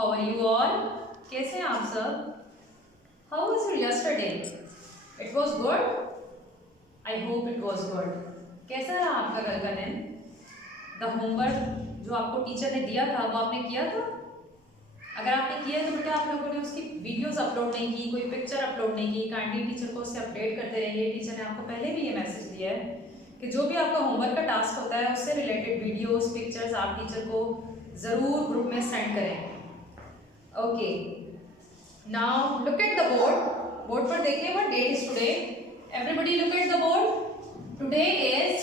How are you all? कैसे हैं आप सब? How was your yesterday? It was good? I hope it was good. कैसा रहा आपका कल का दिन? The homework जो आपको टीचर ने दिया था वो आपने किया था? अगर आपने किया तो बेटा आप लोगों ने उसकी वीडियोस अपलोड नहीं की, कोई पिक्चर अपलोड नहीं की, काइंडली टीचर को उससे अपडेट करते रहिए। टीचर ने आपको पहले भी ये मैसेज दिया है कि जो भी आपका होमवर्क का टास्क होता है उससे रिलेटेड वीडियोस पिक्चर्स आप टीचर को ज़रूर ग्रुप में सेंड करें। Okay, now look at the board. Board पर देखिए what date is today. Everybody look at the board. Today is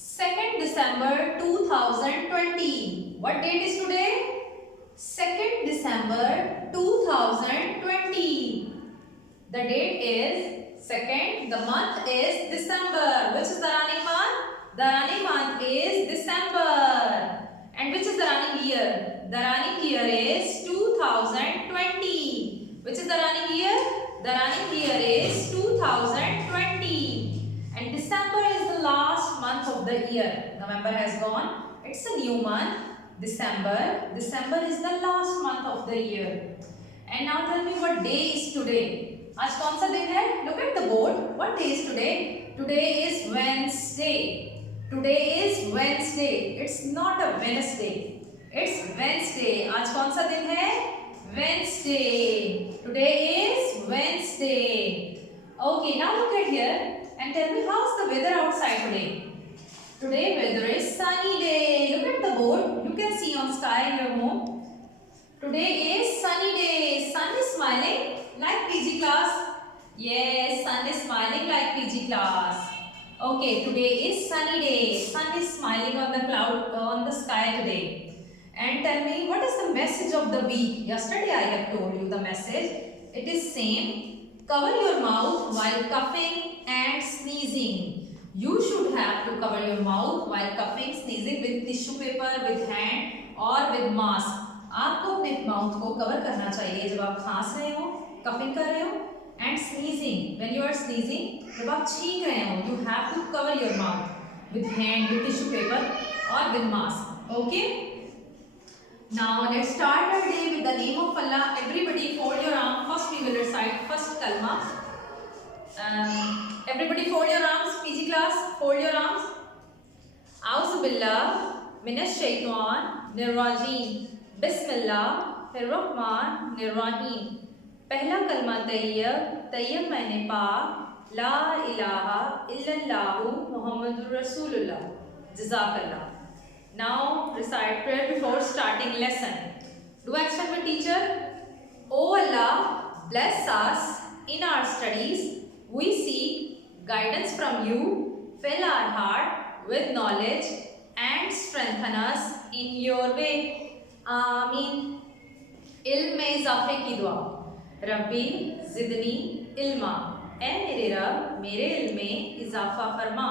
2nd December 2020. What date is today? 2nd December 2020. The date is 2nd. The month is December. Which is the running month? The running month is December. And which is the running year? The running year is 2020. Which is the running year? The running year is 2020. And December is the last month of the year. November has gone. It's a new month. December. December is the last month of the year. And now tell me what day is today? आज कौन सा दिन है? Look at the board. What day is today? Today is Wednesday. Today is Wednesday. It's not a Wednesday. It's Wednesday. आज कौन सा दिन है? Wednesday. Today is Wednesday. Okay, now look at here and tell me how's the weather outside today. Today weather is sunny day. Look at the board. You can see on sky in your home. Today is sunny day. Sun is smiling like PG class. Yes, sun is smiling like PG class. Okay, today is sunny day. Sun is smiling on the cloud, on the sky today. And tell me, what is the message of the week? Yesterday I have told you the message. It is same. Cover your mouth while coughing and sneezing. You should have to cover your mouth while coughing, sneezing with tissue paper, with hand or with mask. आपको अपने mouth को cover करना चाहिए जब आप खांस रहे हो, coughing कर रहे हो, and sneezing when you are sneezing, जब आप छींक रहे हो, you have to cover your mouth with hand, with tissue paper और with mask. Okay, now let's start our day with the name of Allah. Everybody fold your arm. First we will recite first kalma. Everybody fold your arms. PG class, fold your arms. A'udhu billah minash shaitanir rajim. बिस्मिल्लाहिर्रहमानिर्रहीम. पहला कलमा तैयब, तैयब मैंने पाक, ला इलाहा इल्लल्लाहु मुहम्मदुर रसूलुल्लाह. जज़ाकल्लाह. Now recite prayer before starting lesson. Do action with teacher. O Allah, bless us in our studies. We seek guidance from you. Fill our heart with knowledge and strengthen us in your way. आमीन. इल्म में इजाफे की दुआ. रब्बी ज़िदनी इल्मा. ए मेरे रब मेरे इल्म में इजाफा फरमा.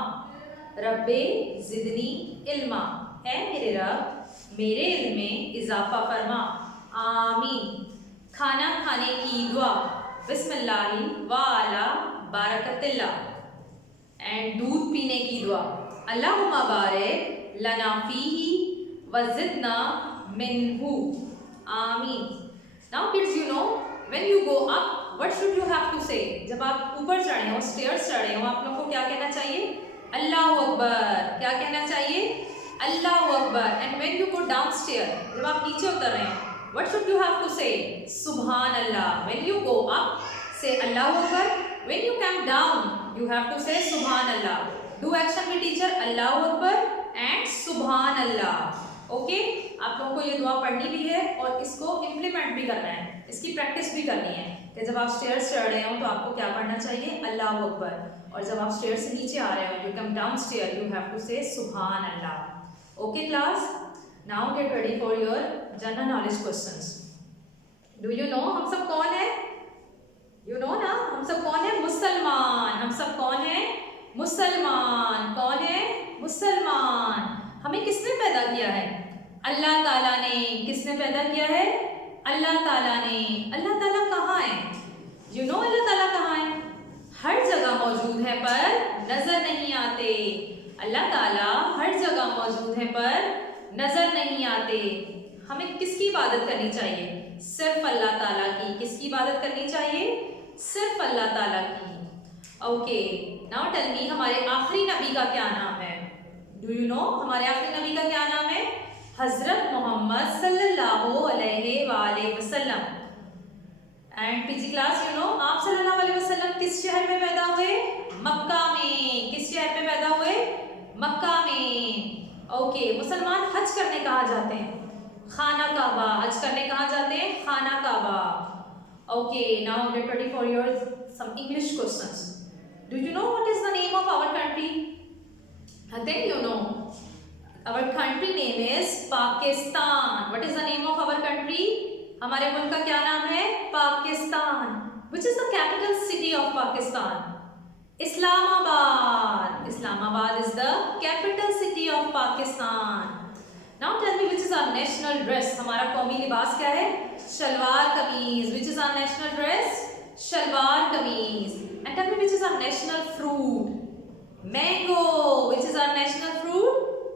रब्बे ज़िदनी इल्मा. ए मेरे रब मेरे इल्म में इजाफा फरमा. आमीन. खाना खाने की दुआ. बिस्मिल्लाहि व अला बारकतिल्लाह. एंड दूध पीने की दुआ. अल्लाहुम्मा बारिक लना फीही व ज़िदना minhu. Ameen. Now kids, you know when you go up what should you have to say? जब आप ऊपर चढ़े हो, स्टेयर्स चढ़े हो, आप लोगों को क्या कहना चाहिए? अल्लाहु अकबर. क्या कहना चाहिए? अल्लाहु Akbar. And when you go downstairs, जब आप नीचे उतर रहे हैं, what should you have to say? Subhan Allah. When you go up, say Allahu Akbar. When you come down, you have to say Subhan Allah. Do action with teacher. Allahu Akbar and Subhan Allah. Okay, आप लोगों को ये दुआ पढ़नी भी है और इसको इम्प्लीमेंट भी करना है, इसकी प्रैक्टिस भी करनी है कि जब आप स्टेयर्स चढ़ रहे हो तो आपको क्या पढ़ना चाहिए? अल्लाहु अकबर. और जब आप स्टेयर्स से नीचे आ रहे हो, you come down stair, you have to say Subhan Allah. Okay class, now get ready for your general knowledge questions. Do you know हम सब कौन है? यू नो ना हम सब कौन है? मुसलमान. हम सब कौन है? मुसलमान. कौन है? मुसलमान. हमें किसने पैदा किया है? अल्लाह ताला ने. किसने पैदा किया है? अल्लाह ताला ने. अल्लाह ताला कहाँ है? यू नो अल्लाह ताला कहाँ है? हर जगह मौजूद है पर नजर नहीं आते. अल्लाह ताला हर जगह मौजूद है पर नजर नहीं आते. हमें किसकी इबादत करनी चाहिए? सिर्फ अल्लाह ताला की। किसकी इबादत करनी चाहिए? सिर्फ अल्लाह ताला की। ओके, नाउ टेल मी हमारे आखिरी नबी का क्या नाम है? डू यू नो हमारे आखिरी नबी का क्या नाम है? हजरत मोहम्मद सल्लल्लाहु अलैहि वसल्लम। And PG class, you know आप सल्लल्लाहु अलैहि वसल्लम किस शहर में पैदा हुए? मक्का में। किस शहर में पैदा हुए? मक्का में। ओके, मुसलमान हज करने कहाँ जाते हैं? खाना काबा। हज करने कहाँ जाते हैं? Khana Kaba. Okay, now get ready for your some English questions. Do you know what is the name of our country? I think you know. Our country name is Pakistan. What is the name of our country? हमारे मुल्क का क्या नाम है? Pakistan. Which is the capital city of Pakistan? Islamabad. Islamabad is the capital city of Pakistan. Now tell me which is our national dress? हमारा कौमी लिबास क्या है? शलवार कमीज. Which is our national dress? Salwar कमीज. And tell me which is our national fruit? Mango. Which is our national fruit?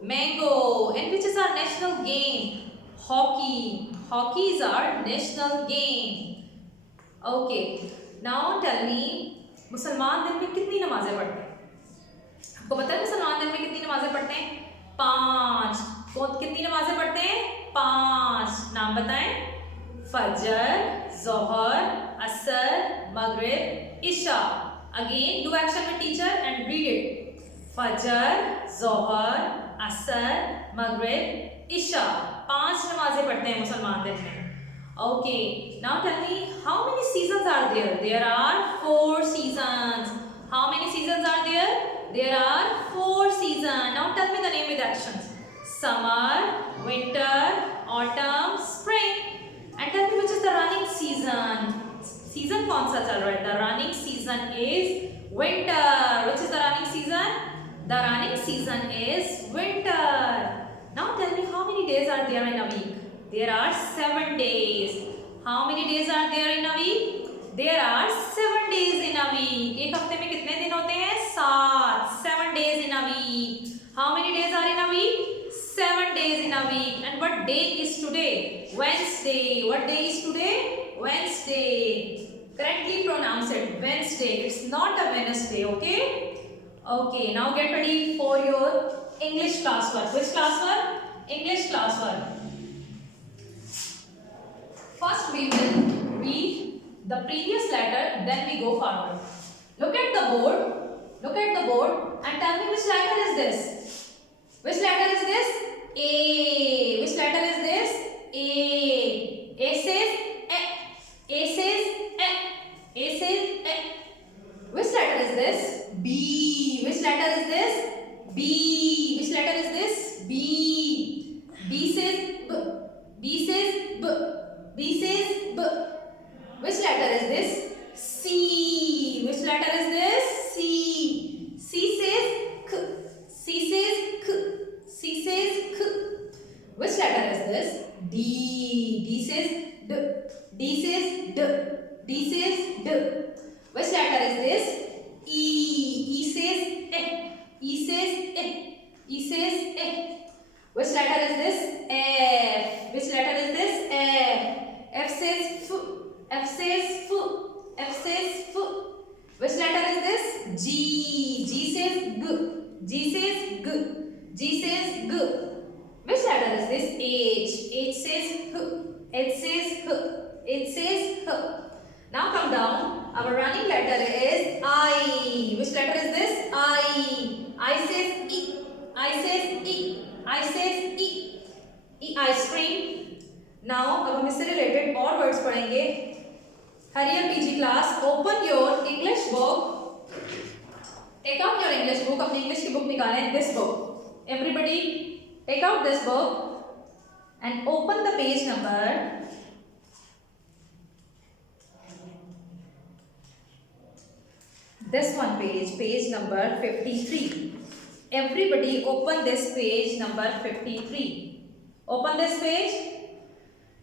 Mango. And which is our national game? Hockey. Hockey is our national game. Okay. Now tell me, मुसलमान दिन में कितनी नमाजें पढ़ते हैं? आपको पता है मुसलमान दिन में कितनी नमाजें पढ़ते हैं? 5. कौन कितनी नमाजें पढ़ते हैं? 5. नाम बताएं. फजर, जोहर, असर, मगरिब, इशा. Again, do action with teacher and read it. फजर, जोहर, असर, मगरिब, इशा. 5 नमाजें पढ़ते हैं मुसलमान दिन में. Okay, now tell me how many seasons are there? There are 4 seasons. How many seasons are there? There are 4 seasons. Now tell me the name with actions. Summer, winter, autumn, spring. And tell me which is the running season. Season कौन सा चल रहा है? The running season is winter. Which is the running season? The running season is winter. Now tell me how many days are there in a week? There are 7 days. How many days are there in a week? There are 7 days in a week. एक हफ्ते में कितने दिन होते हैं? 7. 7 days in a week. How many days are in a week? 7 days in a week. And what day is today? Wednesday. What day is today? Wednesday. Correctly pronounce it. Wednesday. It's not a Wednesday. Okay? Okay. Now get ready for your English classwork. Which classwork? English classwork. First we will read the previous letter. Then we go forward. Look at the board. Look at the board and tell me which letter is this? Which letter is this? A. Which letter is this? A. A says A. A says A. A says A. Which letter is this? B. Which letter is this? B. Which letter is this? B. B says B. B says B. B says B. Which letter is this? C. Which letter is this? C. C says K. C says K. C says K. Which letter is this? D. D says D. D says D. D says D. Which letter is this? E. E says E. E says E. E says E. Which letter is this? F. Which letter is this? F. F says F. F says F. F says F. Which letter is this? G. G says G. G says G. G says G. Which letter is this? H. H says H. H says H. H says H. Now come down. Our running letter is I. Which letter is this? I. I says E. I says E. I says E. E ice cream. Now अब हम इससे related और words पढ़ेंगे. Hurry up PG class. Open your English book. Take out your English book. अपनी English की book निकालें. This book. Everybody take out this book and open the page number 53. Everybody open this page number 53. Open this page.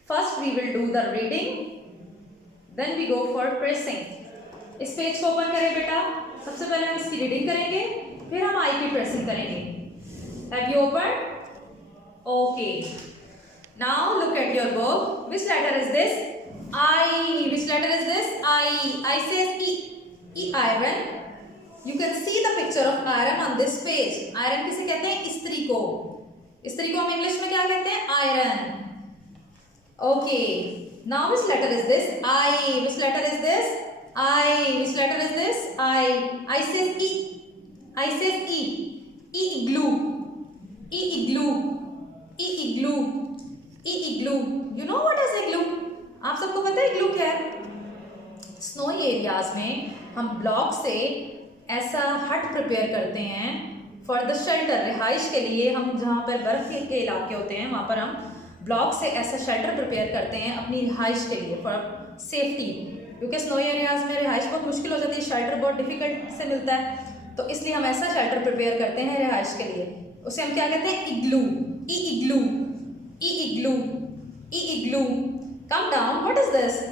First we will do the reading, then we go for pressing. इस page को open करें बेटा. सबसे पहले हम इसकी reading करेंगे, फिर हम आई की प्रेसिंग करेंगे. Have you opened? Okay. Now look at your book. Which letter is this? I. Which letter is this? I. I says E. E iron. You can see the picture of iron on this page. Iron किसे कहते हैं? इस्त्री को. इस्त्री को हम English में क्या कहते हैं? Iron. Okay. Now which letter is this? I. Which letter is this? I. Which letter is this? I. I says E. I says E. E igloo. E igloo. E igloo. E igloo. You know what is igloo? आप सबको पता है igloo क्या है? Snowy areas में हम block से ऐसा हट प्रिपेयर करते हैं फॉर द शेल्टर. रिहाइश के लिए हम जहाँ पर बर्फ के इलाके होते हैं वहाँ पर हम ब्लॉक से ऐसा शेल्टर प्रिपेयर करते हैं अपनी रिहाइश के लिए फॉर सेफ्टी. क्योंकि स्नोई एरियाज में रिहाइश बहुत मुश्किल हो जाती है, शेल्टर बहुत डिफिकल्ट से मिलता है, तो इसलिए हम ऐसा शेल्टर प्रिपेयर करते हैं रिहाइश के लिए. उसे हम क्या कहते हैं? Igloo. E igloo. E igloo. E igloo. Come down. What is this?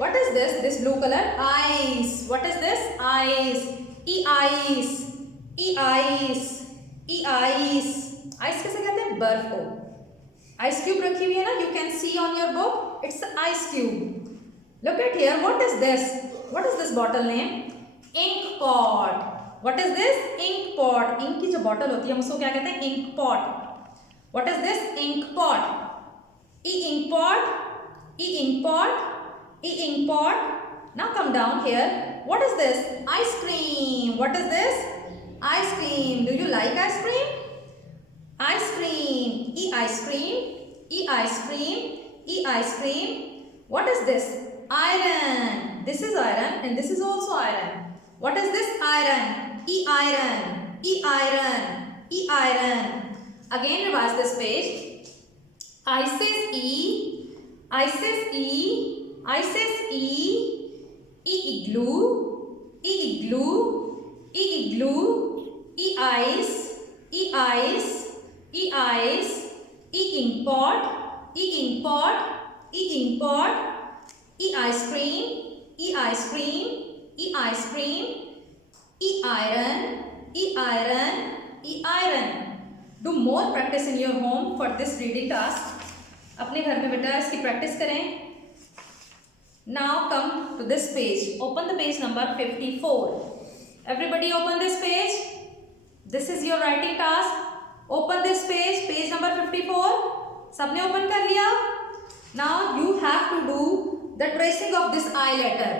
What is this? This blue color? Ice. What is this? Ice. E ice. E ice. E ice. Ice किसे कहते हैं? बर्फ को. Ice cube रखी हुई है ना? You can see on your book. It's the ice cube. Look at here. What is this? What is this bottle name? Ink pot. What is this? Ink pot. Ink की जो bottle होती है हम उसको क्या कहते हैं? Ink pot. What is this? Ink pot. E ink pot. E ink pot. E ink pot. Now come down here. What is this? Ice cream. What is this? Ice cream. Do you like ice cream? Ice cream. E ice cream. E ice cream. E ice cream. What is this? Iron. This is iron and this is also iron. What is this? Iron. E iron. E iron. E iron. Again revise this page. I says E. I says E. I says E. E igloo. E igloo. E igloo. E ice. E ice. E ice. E ink pot. E ink pot. E ink pot. E ice cream. E ice cream. E ice cream. E iron. E iron. E iron. Do more practice in your home for this reading task. अपने घर में बेटा इसकी practice करें. Now come to this page. Open the page number 54. Everybody open this page. This is your writing task. Open this page. Page number 54. सबने open कर लिया? Now you have to do the tracing of this I letter.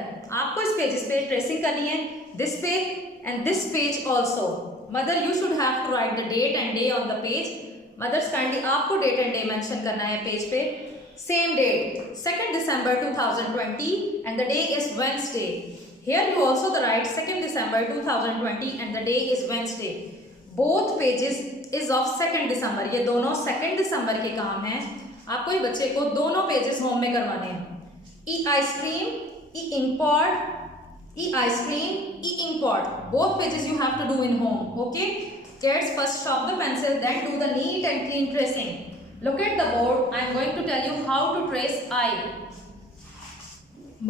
आपको इस page पे tracing करनी है. This page and this page also. Mother, you should have to write the date and day on the page. Mother's kindly आपको date and day mention करना है page पे. Same date, 2nd December 2020 and the day is Wednesday. Here you also write 2nd December 2020 and the day is Wednesday. Both pages is of 2nd December. ये दोनों 2nd December के काम हैं. आपको ये बच्चे को दोनों pages होम में करवाने हैं. E ice cream, E ink pot, E ice cream, E ink pot. Both pages you have to do in home. Okay? Kids, first sharp the pencil, then do the neat and clean tracing. Look at the board. I am going to tell you how to trace I.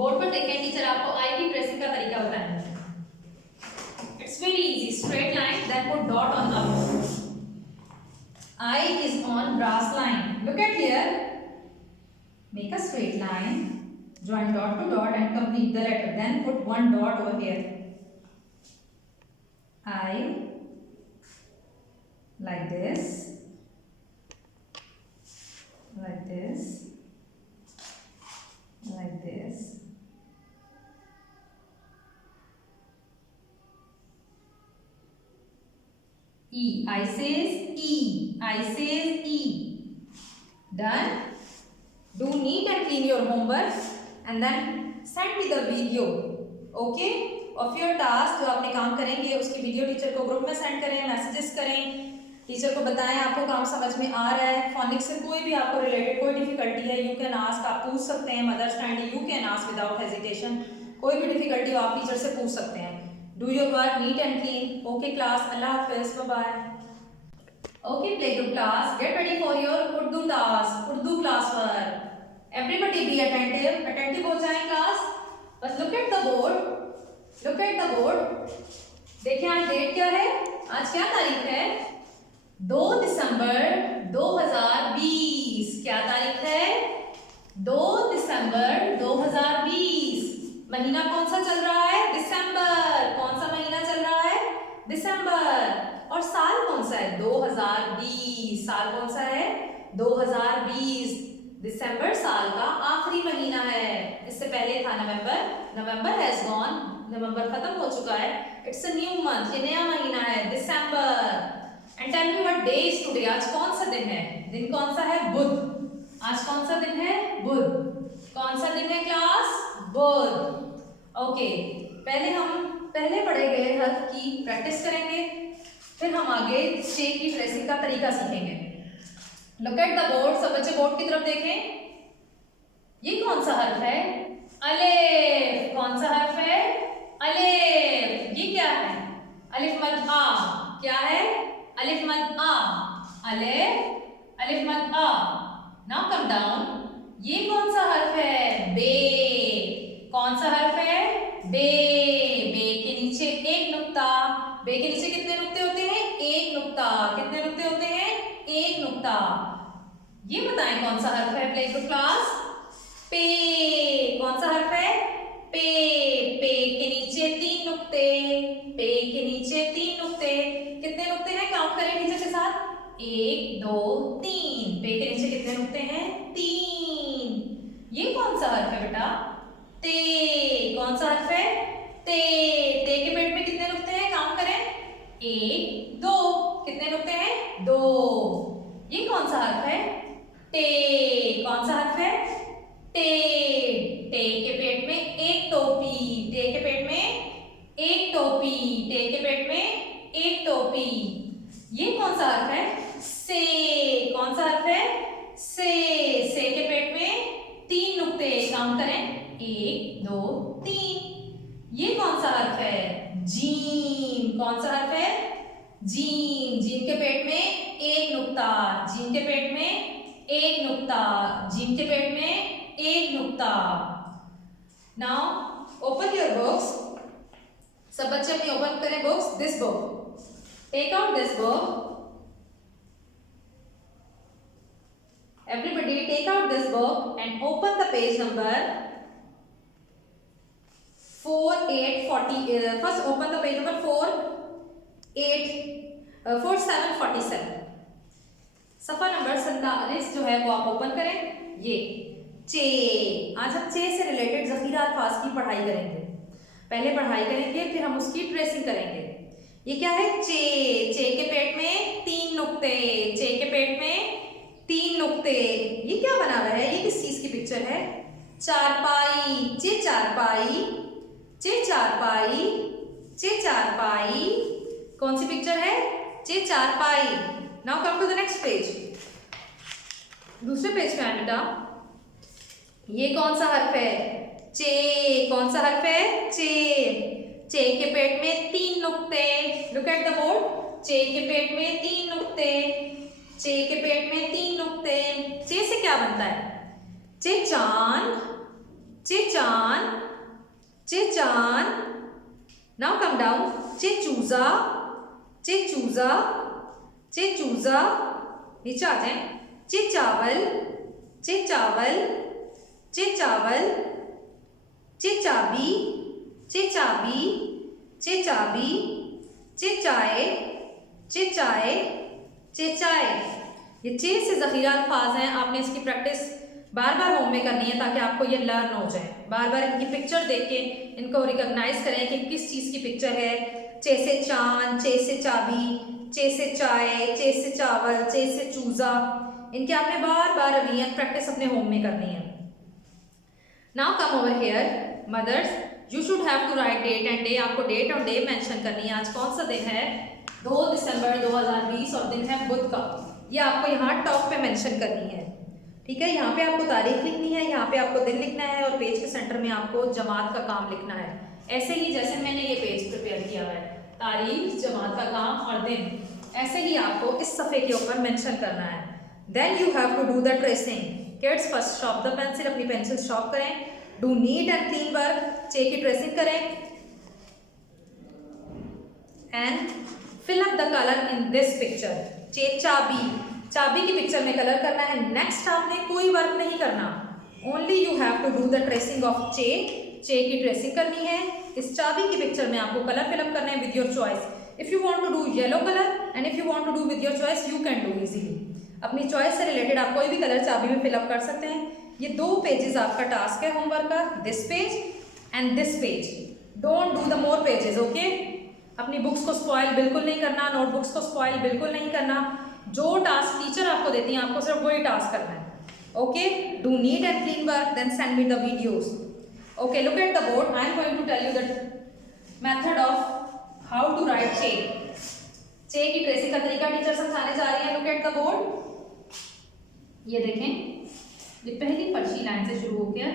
Board पर देखें, teacher आपको I की tracing का तरीका बताएंगे. It's very easy. Straight line, then put dot on the board. I is on brass line. Look at here. Make a straight line. Join dot to dot and complete the letter. Then put one dot over here. I like this. Like this, like this. E. I says E. I says E. Done. Do neat and clean your homework and then send me the video. Okay? Of your task जो आपने काम करेंगे उसकी video teacher को group में send करें, messages करें. Teacher को बताएं आपको काम समझ में आ रहा है. फोनिक्स से कोई भी आपको रिलेटेड कोई डिफिकल्टी है, यू कैन आस्क. आप पूछ सकते हैं. Mothers kindly you can ask without hesitation. कोई भी डिफिकल्टी हो आप टीचर से पूछ सकते हैं. Do your work neat and clean. Okay class, अल्लाह हाफिज, bye bye. Okay play group class, get ready for your Urdu task, Urdu class work. Everybody be attentive. Attentive हो जाए क्लास. बस look at the board. Look at the board. देखिए आज date क्या है? आज क्या तारीख है? 2 दिसंबर 2020. क्या तारीख महीना कौन सा चल रहा है? दिसंबर। कौन सा महीना चल रहा है? दिसंबर। और साल कौन सा है? 2020। साल कौन सा है? 2020। दिसंबर साल का आखिरी महीना है। इससे पहले था नवंबर। नवंबर हैज गॉन, नवंबर खत्म हो चुका है। इट्स अ न्यू मंथ, ये नया महीना है दिसंबर। And tell me what day is today. आज कौन सा दिन है? दिन कौन सा है? बुध। आज कौन सा दिन है? बुध। कौन सा दिन है क्लास? बुध। ओके, पहले पढ़े गए हर्फ की प्रैक्टिस करेंगे, फिर हम आगे शे की ट्रेसिंग का तरीका सीखेंगे। Look at the board. सब बच्चे बोर्ड की तरफ देखें। ये कौन सा हर्फ है? अलिफ। कौन सा हर्फ है? अलिफ। ये क्या है? अलिफ मद आ। क्या है? अलिफ मद आ। अलिफ, अलिफ मद आ। Now come down. ये कौन सा हर्फ है? बे। कौन सा हर्फ है? बे। बे के नीचे एक नुक्ता। बे के नीचे कितने नुक्ते होते हैं? एक नुक्ता। कितने नुक्ते होते हैं? एक नुक्ता। ये बताएं कौन सा हर्फ है प्ले ग्रुप क्लास? पे। कौन सा हर्फ है? पे। पे के नीचे तीन नुक्ते। पे के नीचे तीन नुक्ते। कितने नुक्ते हैं? काउंट करें टीचर के साथ। 1 2 3। पे के नीचे कितने नुक्ते हैं? 3। ये कौन सा हर्फ है बेटा? ते। कौन सा हर्फ है? ते। ते के पेट में कितने नुक्ते हैं? काउंट करें। 1 2। कितने नुक्ते हैं? 2। ये कौन सा हर्फ है? टे। कौन सा हर्फ है? टे। टे के पेट में एक टोपी। टे के पेट में एक टोपी। टे के पेट में एक टोपी। ये कौन सा हर्फ है? से। कौन सा हर्फ है? से। से के पेट में तीन नुक्ते। काउंट करें। 1 2 3। ये कौन सा हर्फ है? जीम। कौन सा हर्फ है? जीम। जीम के पेट में एक नुक्ता। जीम के पेट में एक नुक्ता। जीम के पेट में एक नुक्ता। Now open your books. सब बच्चे अपनी ओपन करें books. This book, take out this book. Everybody take out this book and open the page number 4840. First open the page number 4747. सफा नंबर 47 जो है वो आप ओपन करें। ये चे। आज हम चे से रिलेटेड ज़ख़ीरा अल्फाज की पढ़ाई करेंगे। पहले पढ़ाई करेंगे, फिर हम उसकी ट्रेसिंग करेंगे। ये क्या है? चे। चे के पेट में तीन नुक्ते। चे के पेट में तीन नुक्ते। ये क्या बना हुआ है? ये किस चीज की पिक्चर है? चारपाई। चे चारपाई। चे चारपाई। चे चारपाई। कौन सी पिक्चर है? चे चारपाई। Now come to the next page. दूसरे पेज पे आए बेटा। ये कौन सा हर्फ है? चे। कौन सा हर्फ है? चे। चे के पेट में तीन नुक्ते। Look at the board. चे के पेट में तीन नुक्ते। चे के पेट में तीन नुक्ते। चे से क्या बनता है? चे चांद। चे चांद। चे चांद। Now come down. चे चूजा। चे चूजा। चे चूजा। नीचे आ जाए। चे चावल। चे चावल। चे चावल। चे चाबी। चे चाबी। चे चाबी। चे चाय। चे चाय। चे चाय। ये चे से ज़ख़ीरा अल्फाज हैं। आपने इसकी प्रैक्टिस बार बार होम में करनी है ताकि आपको ये लर्न हो जाए। बार बार इनकी पिक्चर देख के इनको रिकॉग्नाइज करें कि किस चीज़ की पिक्चर है। चे से चांद, चे से चाबी, चे से चाय, चे से चावल, चे से चूज़ा। इनके आपने बार बार रिवीजन प्रैक्टिस अपने होम में करनी है। Now come over here mothers, you should have to write date and day. आपको डेट और डे मेंशन करनी है। आज कौन सा दिन है? 2 दिसंबर 2020 और दिन है बुध का। ये आपको यहाँ टॉप पे मेंशन करनी है। ठीक है, यहाँ पे आपको तारीख लिखनी है, यहाँ पे आपको दिन लिखना है और पेज के सेंटर में आपको जमात का काम लिखना है। ऐसे ही जैसे मैंने ये पेज प्रिपेयर किया है, तारीख, जमात का काम और दिन, ऐसे ही आपको इस सफ़े के ऊपर मेंशन करना है। Then you have to do the tracing. Kids first shop the pencil. अपनी पेंसिल शॉप करें। Do neat and clean work. चे की ट्रेसिंग करें and fill up the colour in this picture. चे चाबी। चाबी की पिक्चर में कलर करना है। नेक्स्ट आपने कोई वर्क नहीं करना, only you have to do the tracing of चे चे की ट्रेसिंग करनी है। इस चाबी की पिक्चर में आपको कलर फिलअप करना है with your choice. If you want to do yellow colour and if you want to do with your choice you can do easily. अपनी चॉइस से रिलेटेड आप कोई भी कलर चाबी में फिलअप कर सकते हैं। ये 2 पेजेस आपका टास्क है होमवर्क का, this page and this page. Don't do the more pages, okay. अपनी बुक्स को स्पॉइल बिल्कुल नहीं करना, नोटबुक्स को स्पॉइल बिल्कुल नहीं करना। जो टास्क टीचर आपको देती है आपको सिर्फ वही टास्क करना है, okay. Do neat and clean work, then send me the videos. Okay, look at the board. I am going to tell you the method of how to write चे। चे की ट्रेसिंग का तरीका टीचर समझाने जा रही है। Look at the board. ये देखें, ये पहली फर्शी लाइन से शुरू होकर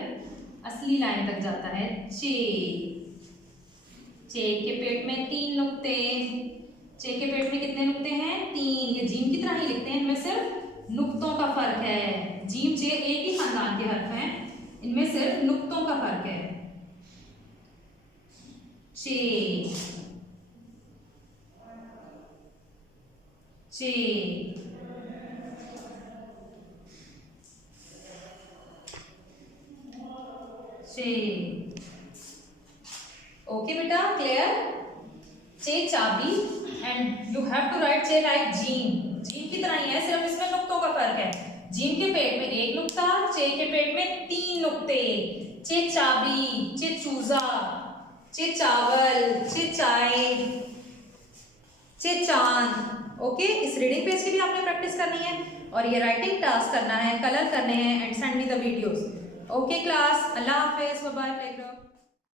असली लाइन तक जाता है चे। चे के पेट में 3 नुक्ते। चे के पेट में कितने नुक्ते हैं? 3। ये जीम की तरह ही लिखते हैं, इनमें सिर्फ नुक्तों का फर्क है। जीम चे एक ही खानदान के हर्फ हैं, इनमें सिर्फ नुक्तों का फर्क है। चे चे चे। ओके बेटा, क्लियर? चे चाबी and you have to write चे लाइक जीम। जीम की तरह ही है, सिर्फ इसमें नुक्तों का फर्क है। जीम के पेट में 1 नुक्ता, चे के पेट में 3 नुक्ते। चे चाबी, चे चूजा, चे चावल, चे चाय, चे चांद। ओके, इस रीडिंग पेज की भी आपने प्रैक्टिस करनी है और ये राइटिंग टास्क करना है, कलर करने हैं and send me the videos. Okay class, अल्लाह हाफिज, बाय बाय प्लेग्राउंड।